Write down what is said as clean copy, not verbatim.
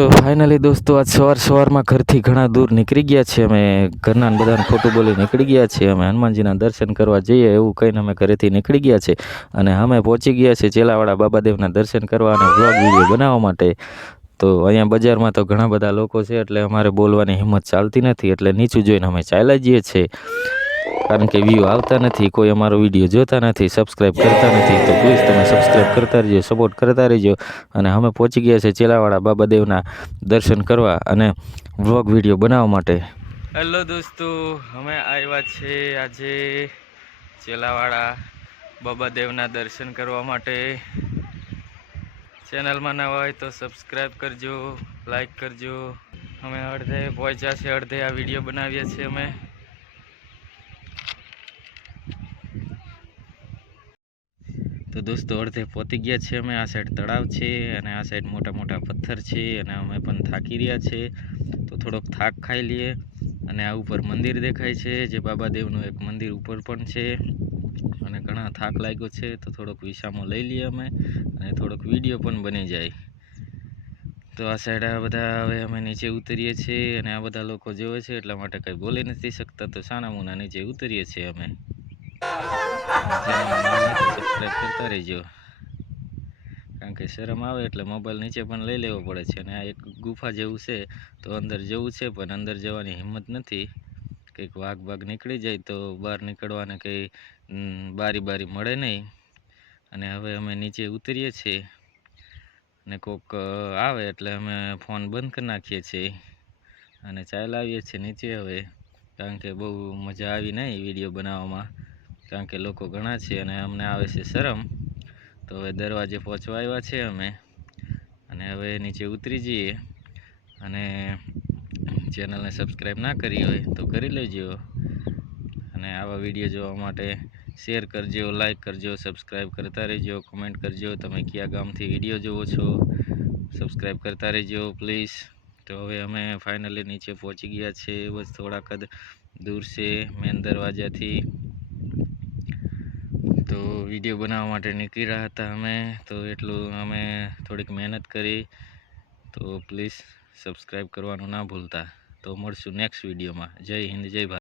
તો ફાઇનલી દોસ્તો આજ સવારમાં ઘરથી ઘણા દૂર નીકળી ગયા છીએ અમે. ઘરના બધાને ખોટું બોલી નીકળી ગયા છીએ અમે હનુમાનજીના દર્શન કરવા જઈએ એવું કહીને અમે ઘરેથી નીકળી ગયા છે અને અમે પહોંચી ગયા છીએ ચેલાવાડા બાબાદેવના દર્શન કરવા અને વ્લોગ વિડીયો બનાવવા માટે. તો અહીંયા બજારમાં તો ઘણા બધા લોકો છે એટલે અમારે બોલવાની હિંમત ચાલતી નથી, એટલે નીચું જોઈને અમે ચાલ્યા જઈએ છીએ કારણ કે વ્યૂ આવતા નથી, કોઈ અમારો વિડીયો જોતા નથી, સબસ્ક્રાઈબ કરતા નથી. તો પ્લીઝ તમે સબસ્ક્રાઈબ કરતા રહેજો, સપોર્ટ કરતા રહેજો. અને અમે પહોંચી ગયા છે ચેલાવાડા બાબાદેવના દર્શન કરવા અને વ્લોગ વિડીયો બનાવવા માટે. હેલો દોસ્તો, અમે આવ્યા છે આજે ચેલાવાડા બાબાદેવના દર્શન કરવા માટે. ચેનલમાં નવા હોય તો સબસ્ક્રાઈબ કરજો, લાઈક કરજો. અમે અડધે પહોંચ્યા છે, અડધે આ વિડીયો બનાવીએ છીએ અમે. તો દોસ્તો અડધે પહોંચી ગયા છે અમે. આ સાઈડ તળાવ છે અને આ સાઈડ મોટા મોટા પથ્થર છે અને અમે પણ થાકી રહ્યા છે તો થોડોક થાક ખાઈ લઈએ. અને આ ઉપર મંદિર દેખાય છે જે બાબાદેવનું એક મંદિર ઉપર પણ છે અને ઘણા થાક લાગ્યો છે તો થોડોક વિસામો લઈ લઈએ અમે અને થોડોક વિડીયો પણ બની જાય. તો આ સાઈડ આ બધા હવે અમે નીચે ઉતરીએ છીએ અને આ બધા લોકો જોવે છે એટલા માટે કંઈ બોલી નથી શકતા તો સાના મુના નીચે ઉતરીએ છીએ અમે. સબસ્ક્રાઈબ કરતા રહેજો કારણ કે શરમ આવે એટલે મોબાઈલ નીચે પણ લઈ લેવો પડે છે. અને આ એક ગુફા જેવું છે તો અંદર જવું છે પણ અંદર જવાની હિંમત નથી, કંઈક વાઘ નીકળી જાય તો બહાર નીકળવાને કંઈ બારી મળે નહીં. અને હવે અમે નીચે ઉતરીએ છીએ અને કોક આવે એટલે અમે ફોન બંધ કરી નાખીએ છીએ અને ચાલ્યા આવીએ છીએ નીચે હવે, કારણ કે બહુ મજા આવી નહીં વિડીયો બનાવવામાં કારણ કે લોકો ઘણા છે અને અમને આવે છે શરમ. તો હવે દરવાજે પહોંચવા આવ્યા છે અમે અને હવે નીચે ઉતરી જઈએ. અને ચેનલને સબસ્ક્રાઈબ ના કરી હોય તો કરી લેજો અને આવા વિડીયો જોવા માટે શેર કરજો, લાઈક કરજો, સબસ્ક્રાઈબ કરતા રહેજો, કમેન્ટ કરજો તમે કયા ગામથી વિડીયો જોવો છો, સબસ્ક્રાઈબ કરતા રહેજો પ્લીઝ. તો હવે અમે ફાઇનલી નીચે પહોંચી ગયા છે, બસ થોડાક જ દૂર છે મેન દરવાજાથી. તો વિડીયો બનાવવા માટે નીકળી રહ્યા હતા અમે, તો એટલું અમે થોડીક મહેનત કરી. તો પ્લીઝ સબસ્ક્રાઈબ કરવાનું ના ભૂલતા. તો મળશું નેક્સ્ટ વિડીયોમાં. જય હિન્દ, જય ભારત.